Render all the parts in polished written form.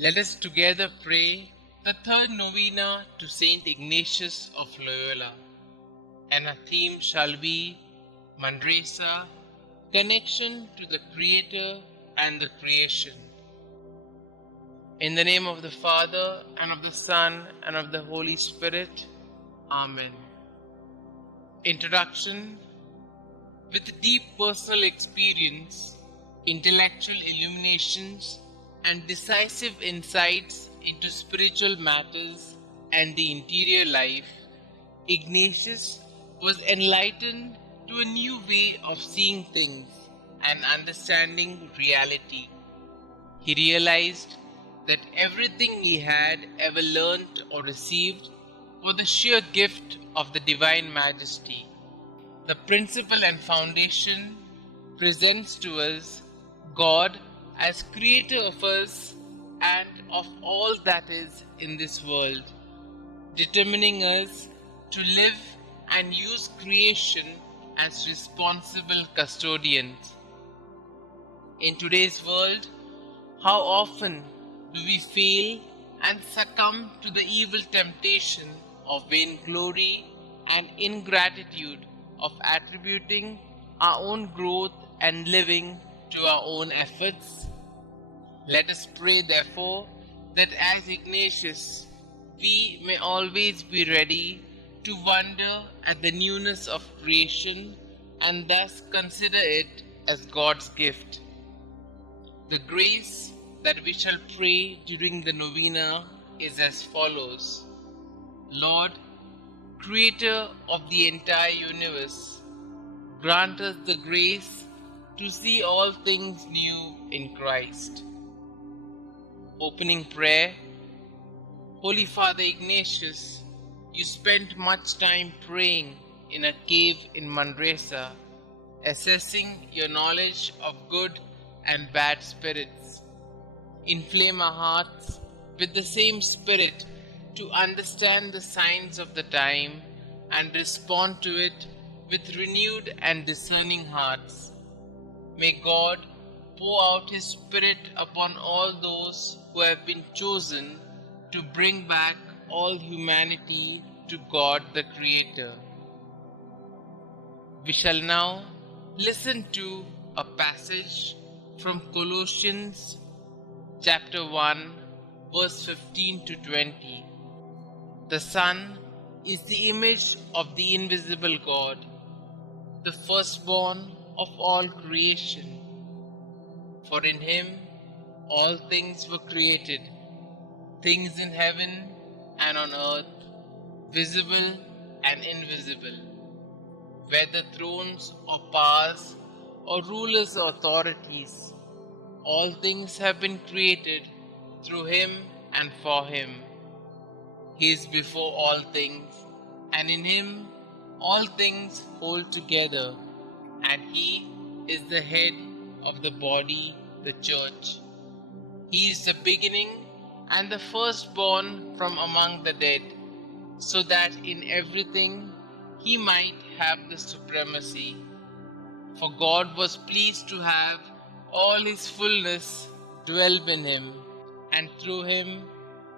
Let us together pray the third novena to St Ignatius of Loyola, and our theme shall be Manresa, connection to the Creator and the creation. In the name of the Father, and of the Son, and of the Holy Spirit. Amen. Introduction. With deep personal experience, intellectual illuminations, and decisive insights into spiritual matters and the interior life, Ignatius was enlightened to a new way of seeing things and understanding reality. He realized that everything he had ever learnt or received was the sheer gift of the Divine Majesty. The principle and foundation presents to us God as creator of us and of all that is in this world, determining us to live and use creation as responsible custodians. In today's world, how often do we fail and succumb to the evil temptation of vainglory and ingratitude of attributing our own growth and living to our own efforts? Let us pray, therefore, that as Ignatius, we may always be ready to wonder at the newness of creation and thus consider it as God's gift. The grace that we shall pray during the novena is as follows. Lord, Creator of the entire universe, grant us the grace to see all things new in Christ. Opening prayer. Holy Father Ignatius, you spent much time praying in a cave in Manresa, assessing your knowledge of good and bad spirits. Inflame our hearts with the same spirit to understand the signs of the time and respond to it with renewed and discerning hearts. May God pour out His Spirit upon all those who have been chosen to bring back all humanity to God the Creator. We shall now listen to a passage from Colossians chapter 1, verse 15 to 20. The Son is the image of the invisible God, the firstborn of all creation. For in Him all things were created, things in heaven and on earth, visible and invisible, whether thrones or powers or rulers or authorities. All things have been created through Him and for Him. He is before all things, and in Him all things hold together, and He is the head of the body, the Church. He is the beginning and the firstborn from among the dead, so that in everything He might have the supremacy. For God was pleased to have all His fullness dwell in Him, and through Him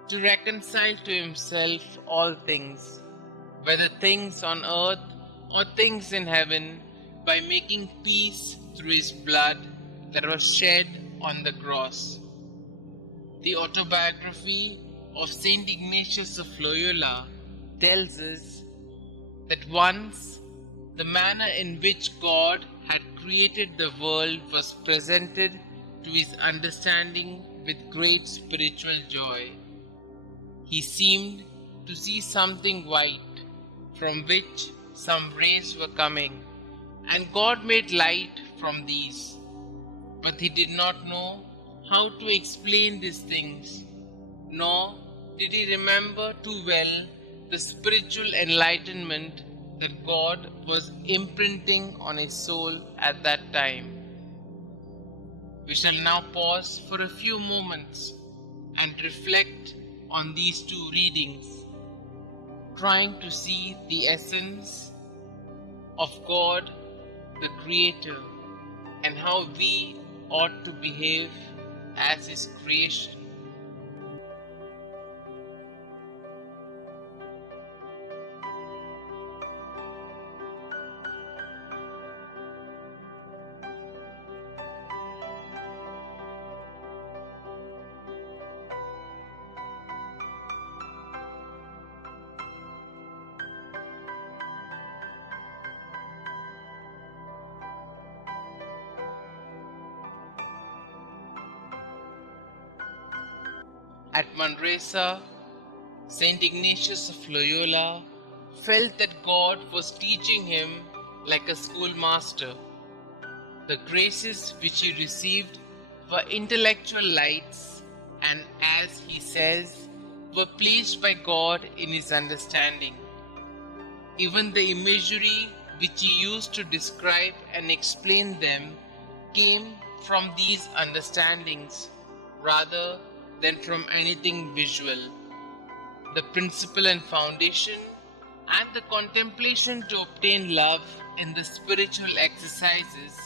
to reconcile to Himself all things, whether things on earth or things in heaven, by making peace through His blood that was shed on the cross. The autobiography of St Ignatius of Loyola tells us that once the manner in which God had created the world was presented to his understanding with great spiritual joy. He seemed to see something white, from which some rays were coming, and God made light from these. But he did not know how to explain these things, nor did he remember too well the spiritual enlightenment that God was imprinting on his soul at that time. We shall now pause for a few moments and reflect on these two readings, trying to see the essence of God, the Creator, and how we ought to behave as His creation. At Manresa, St Ignatius of Loyola felt that God was teaching him like a schoolmaster. The graces which he received were intellectual lights, and as he says, were placed by God in his understanding. Even the imagery which he used to describe and explain them came from these understandings rather than from anything visual. The principle and foundation and the contemplation to obtain love in the spiritual exercises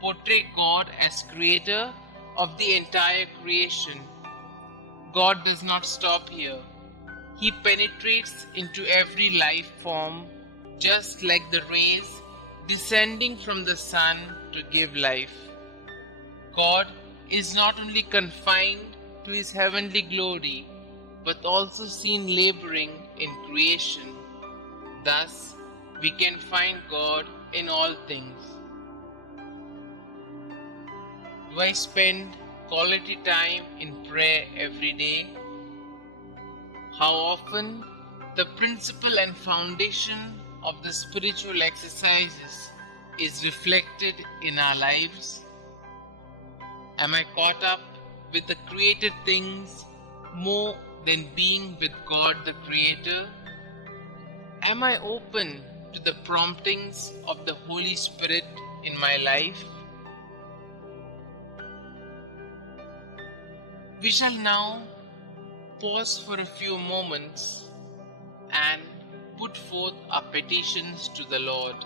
portray God as creator of the entire creation. God does not stop here. He penetrates into every life form, just like the rays descending from the sun to give life. God is not only confined to his heavenly glory, but also seen laboring in creation. Thus, we can find God in all things. Do I spend quality time in prayer every day? How often the principle and foundation of the spiritual exercises is reflected in our lives? Am I caught up with the created things more than being with God the Creator? Am I open to the promptings of the Holy Spirit in my life? We shall now pause for a few moments and put forth our petitions to the Lord.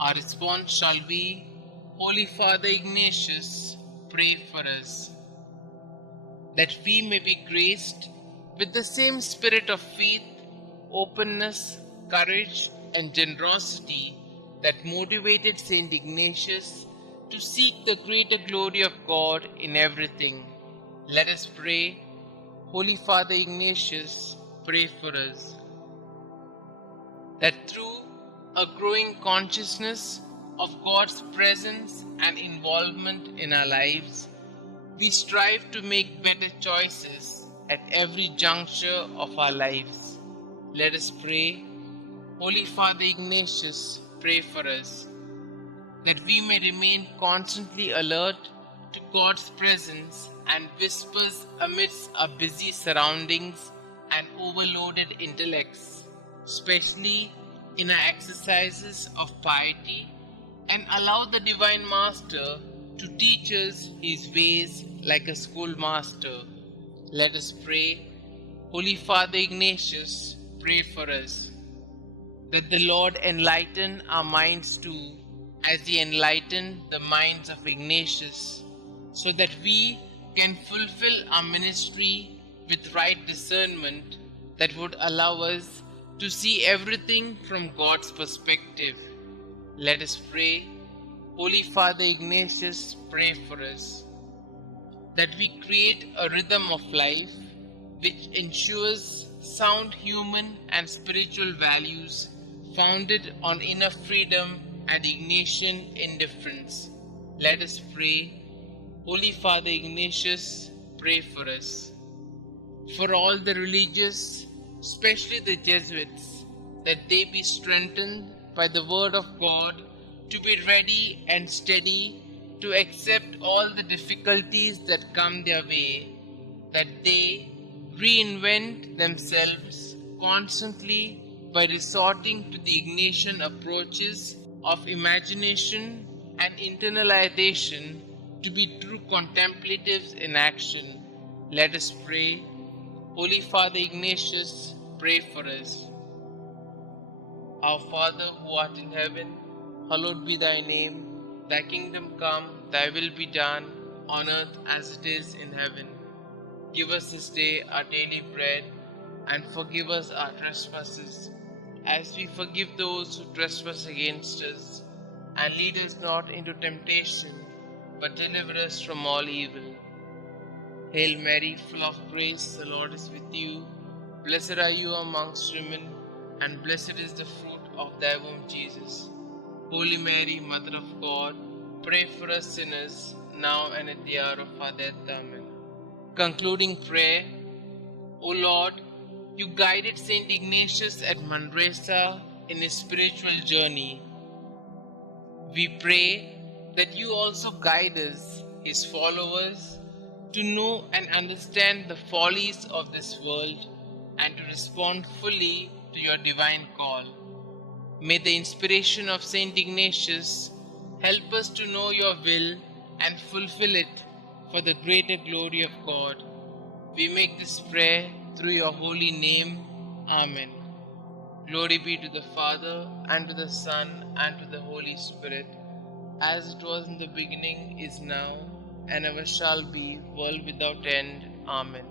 Our response shall be, Holy Father Ignatius, pray for us, that we may be graced with the same spirit of faith, openness, courage, and generosity that motivated St Ignatius to seek the greater glory of God in everything. Let us pray. Holy Father Ignatius, pray for us, that through a growing consciousness of God's presence and involvement in our lives, we strive to make better choices at every juncture of our lives. Let us pray. Holy Father Ignatius, pray for us, that we may remain constantly alert to God's presence and whispers amidst our busy surroundings and overloaded intellects, especially in our exercises of piety, and allow the Divine Master to teach us his ways like a schoolmaster. Let us pray. Holy Father Ignatius, pray for us, that the Lord enlighten our minds too, as he enlightened the minds of Ignatius, so that we can fulfill our ministry with right discernment that would allow us to see everything from God's perspective. Let us pray. Holy Father Ignatius, pray for us, that we create a rhythm of life which ensures sound human and spiritual values founded on inner freedom and Ignatian indifference. Let us pray. Holy Father Ignatius, pray for us. For all the religious, especially the Jesuits, that they be strengthened by the word of God to be ready and steady to accept all the difficulties that come their way, that they reinvent themselves constantly by resorting to the Ignatian approaches of imagination and internalization to be true contemplatives in action. Let us pray. Holy Father Ignatius, pray for us. Our Father who art in heaven, hallowed be thy name. Thy kingdom come, thy will be done, on earth as it is in heaven. Give us this day our daily bread, and forgive us our trespasses, as we forgive those who trespass against us. And lead us not into temptation, but deliver us from all evil. Hail Mary, full of grace, the Lord is with you. Blessed are you amongst women, and blessed is the fruit of thy womb, Jesus. Holy Mary, Mother of God, pray for us sinners, now and at the hour of our death. Amen. Concluding prayer. O Lord, you guided St Ignatius at Manresa in his spiritual journey. We pray that you also guide us, his followers, to know and understand the follies of this world and to respond fully to your divine call. May the inspiration of St Ignatius help us to know your will and fulfill it for the greater glory of God. We make this prayer through your holy name. Amen. Glory be to the Father, and to the Son, and to the Holy Spirit, as it was in the beginning, is now, and ever shall be, world without end. Amen.